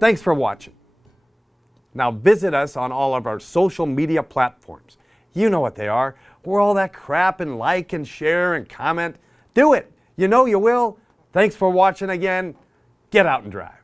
Thanks for watching. Now visit us on all of our social media platforms. You know what they are. Where all that crap and like and share and comment. Do it. You know you will. Thanks for watching again. Get out and drive.